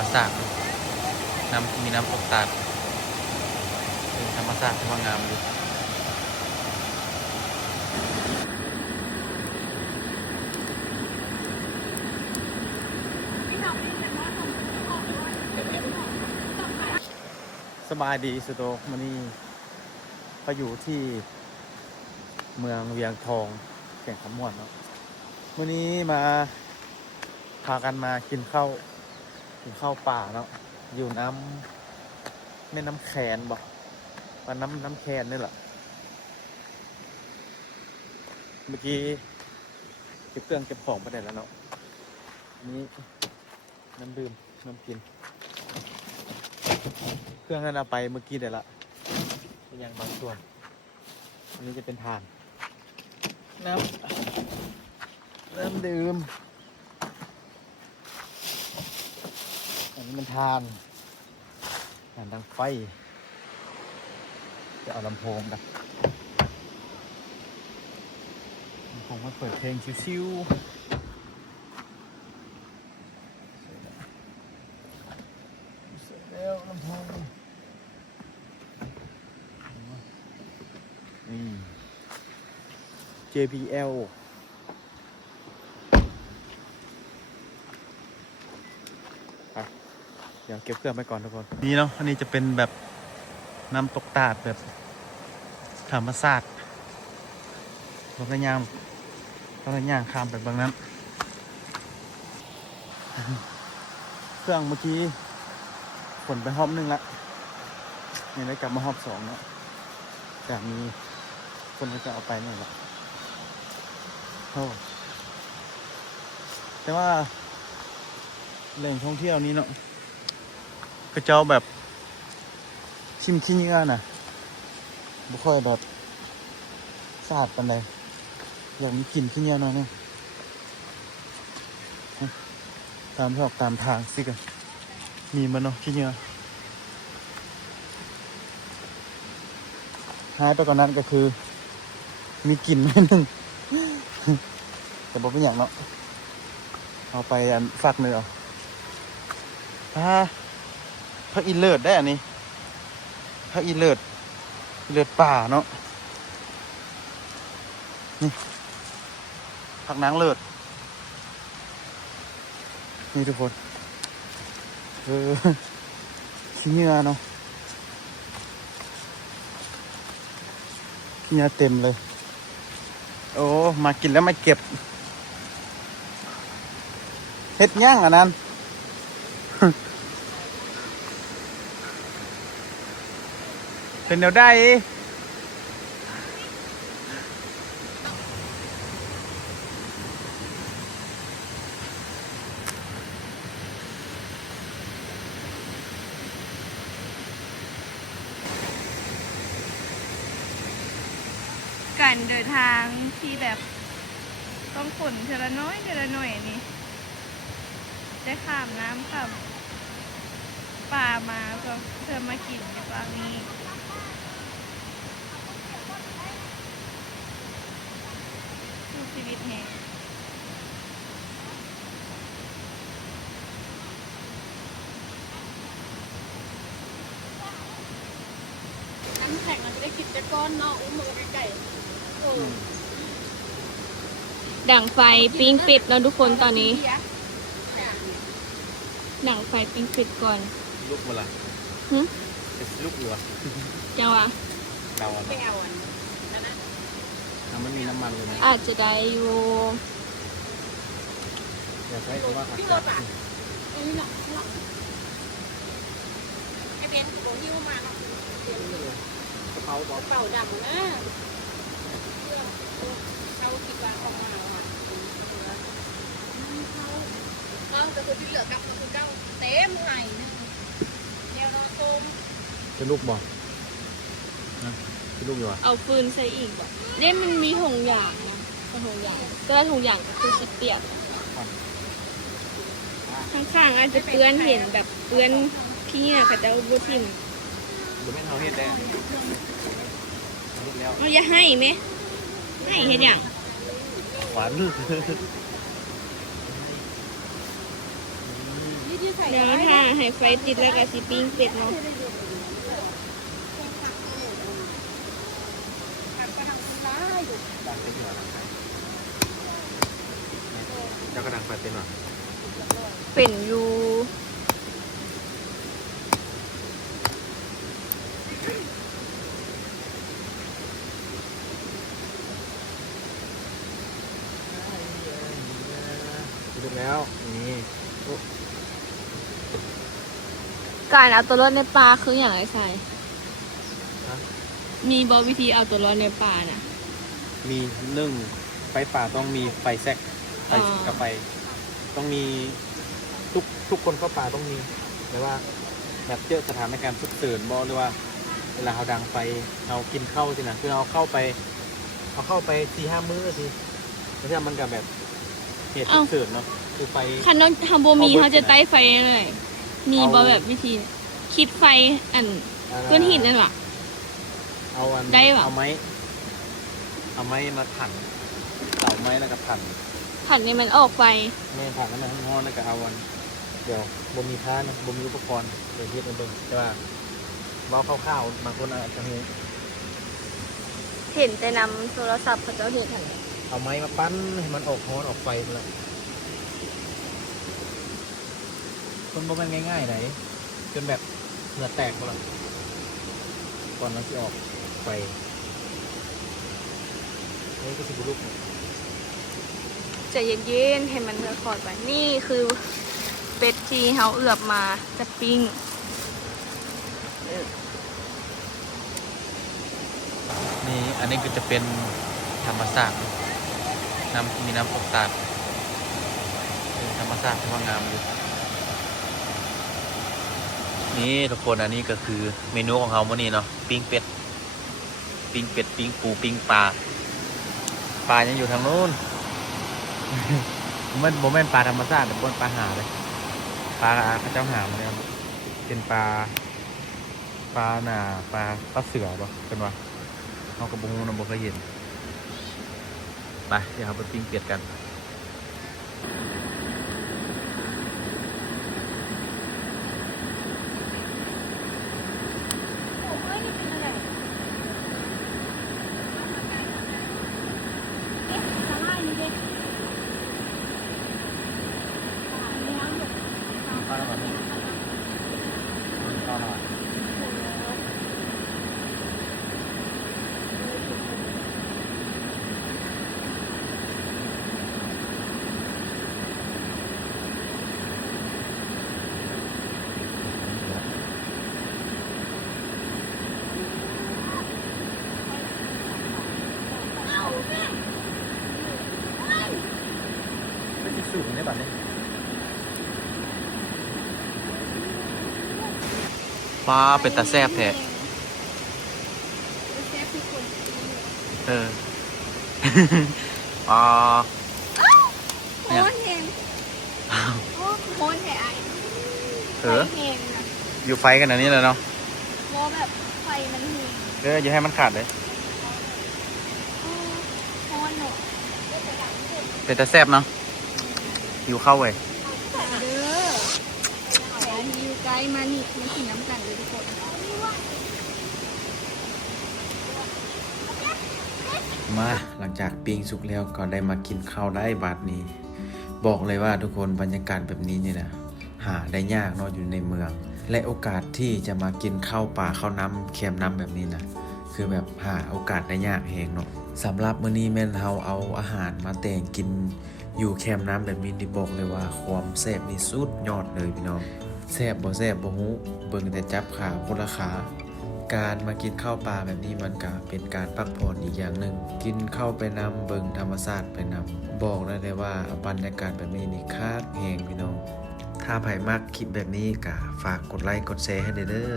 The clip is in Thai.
รมชาติน้ำมีน้ำตกตาดเป็นธรรมชาติที่ว่างามอยู่สบายดีสุดโตมันนี่เขาอยู่ที่เมืองเวียงทองแก่งขมวดเนาะวันนี้มาพากันมากินข้าวป่าเนาะอยู่น้ำแม่น้ำแคนบอกว่าน้ำแคนนี่แหละเมื่อกี้เก็บเครื่องเก็บของไปได้แล้วเนาะนี้น้ำดื่มน้ำกินเครื่องนั้นเอาไปเมื่อกี้ได้ละเป็นอย่างบางส่วนอันนี้จะเป็นทานน้ำดื่มอันนี้มันทานดังไฟจะเอาลำโพงนะลำโพงมาเปิดเพลงชิวๆเสร็จแล้วลำโพงนี่ JBL เดี๋ยวเก็บเครื่องไปก่อนทุกคนนี่เนาะอันนี้จะเป็นแบบน้ำตกตาดแบบธรรมชาติเราก็ย่างข้ามไปบางนั้นเครื่องเมื่อกี้ขนไปหอบนึงละนี่ได้กลับมาหอบ2เนาะแต่มีคนก็จะเอาไปนี่แหละโอ้แต่ว่าแหล่งท่องเที่ยวนี้เนาะกระเจ้าแบบชิมขี้เนื้อน่ะไม่ค่อยแบบสะอาดกันเลยอยากมีกลิ่นขี้เนื้อหน่อยนึงตามชอบตามทางสิกันมีมันเนาะขี้เนื้อหายไปกว่านั้นก็คือมีกลิ่นนิดนึงแต่บอกเป็นอย่างเนาะเอาไปอันฝักเนื้อพระอินเลิศได้อันนี้พระอินเลิศป่าเนาะนี่ผักนางเลิศนี่ทุกคนขี้เหงื่อเนาะขี้เหงื่อเต็มเลยโอ้มากินแล้วไม่เก็บเฮ็ดย่างอันนั้นเป็นแนวได้การเดินทางที่แบบต้องขนเทละน้อยนี่ได้ข้ามน้ำข้ามป่ามาก็เพื่อมากินในป่านี้สู้ชีวิตแห่งน้ำแข็งเราจะได้กินแต่ก้อนเนาะอุ้มมือไก่ดั่งไฟปิ้งเป็ดแล้วทุกคนตอนนี้ดั่งไฟปิ้งเป็ดก่อนลูกมาละเป็นลูกหลวงจังวะเดาไม่เอามันมีน้ำมันเลยไหมอาจจะได้อยู่อย่าใช้คำว่าอากาศไอเบนโบหิ้วมากระเป๋าดำนะเขาคิดว่าออกมาเขาแต่คนที่เหลือกลับมาคือเจ้าเต็มไหนเดี๋ยวเราชมจะลูกบ่นะจะลูกอยู่อ่ะเอาฟืนใส่อีกบ่เนี่ยมันมีหงอย่างนะหงอย่างแต่หงอย่างก็คือสิเปียกข้างๆอาจจะเปื้อนเห็นแบบเปื้อนขี้เนี่ยกับเจ้าบุทิมหรือไม่เท่าเห็ดแดงเราจะให้ไหมให้เห็นอย่างหวานนี่ที่ใส่ เดี๋ยวถ้าให้ไฟติดแล้วก็สิปิ้งเป็ดเนาะ ดังเป็นหน่อยเจ้าก็ดังไฟเป็นหน่อย เป็นอยู่ ดูแล้วนี่ การเอาตัวรอดในป่าคืออย่างไรใช่ ฮะ มีบอวิธีเอาตัวรอดในป่าน่ะ มีนึ่งไฟป่าต้องมีไฟแซกไฟ อ๋อ กับไฟต้องมีทุกคนเข้าป่าต้องมีแต่ว่าแบบเจอสถานการณ์ฉุกเฉินบอกหรือว่าเวลาเราดังไฟเรากินข้าวสินะคือเอาเข้าไป4-5 มื้อสิแล้วถ้ามันกับแบบเหตุฉุกเฉินเนาะคือไฟ คันน้องทำโบมี เอาเบิด เขาจะใต้ไฟเลยมีบอ เอา แบบวิธีคิดไฟอันก้อนหินนั่นหรอ เอาอัน ได้ปะ เอาไม้มาถันเสาไม้แล้วก็ถัน ผัดนี่มันออกไฟ ไม่ถันแล้วมันห้อนแล้วก็เอาอันเดี๋ยวบ่มีท่านะบ่มีอุปกรณ์เดี๋ยวเฮ็ดมันเบิ่งแต่ว่าเว้าคร่าวๆบางคนอาจจะรู้ เห็นแต่นำโทรศัพท์เขาเจ้าเห็น เอาไม้มาปั้นให้มันออกฮ้อนออกไฟนั่นแหละคนบ่แม่นง่ายๆไหนจนแบบเหงื่อแตกหมดและก่อนมันสิออกไฟนี่ก็สิบุลุก ใจะเย็นๆให้มันคอยๆไปนี่คือเป็ดที่เขาเอือบมาจะปิ้ง นี่อันนี้ก็จะเป็นธรรมศาสตร์มีน้ำตกตาดเป็นธรรมศาสตร์ที่ว่างามอยู่นี่ทุกคนอันนี้ก็คือเมนูของเราเมื่อนี้เนาะปิ้งเป็ดปิ้งปูปิ้งปลายังอยู่ทางนู้น มันโมเมนปลาธรรมชาติแต่บนปลาหาเลยปลาพระเจ้าหามเนี่ยครับเป็นปลาหนาปลาเสือป่ะเป็นวะเรากระบุงนำบ่เคยเห็นไปเดี๋ยวเราไปปิ้งเป็ดกัน ไม่ติดสูงได้ป่ะเนี่ยปลาเป็นตาแซ่บแท้เออ ปลา โคตรเห็นโคตรเห็นไอ้ เออ เห็นนะ อยู่ไฟกันอันนี้เลยเนาะ เพราะแบบไฟมันเห็น อย่าให้มันขาดเลย โคตรเนาะ เป็นตาแซ่บเนาะอยู่เข้าเว้ย เด้อแถมอยู่ใกล้มานี่มากินน้ำกันเลยทุกคน มาหลังจากปิ้งสุกแล้วก็ได้มากินข้าวได้บาดนี้ บอกเลยว่าทุกคนบรรยากาศแบบนี้เนี่ยนะหาได้ยากเนาะอยู่ในเมือง และโอกาสที่จะมากินข้าวป่าข้าวน้ำเค็มน้ำแบบนี้นะคือแบบหาโอกาสได้ยากแหงเนาะสำหรับมื้อนี้แม่นเราเอาอาหารมาแต่งกินอยู่แคมป์น้ำแบบนี้นี่บอกเลยว่าความแซ่บนี่สุดยอดเลยพี่น้องแซ่บบ่แซ่บบ่ฮู้เบิ่งแต่จับขาคนละขาการมากินข้าวปลาแบบนี้มันก็เป็นการพักผ่อนอีกอย่างหนึ่งกินข้าวไปนำเบิ่งธรรมชาติไปนำบอกได้เลยว่าบรรยากาศแบบนี้นี่คักแฮงพี่น้องถ้าใครมักคลิปแบบนี้ก็ฝากกดไลค์กดแชร์ให้เด้อ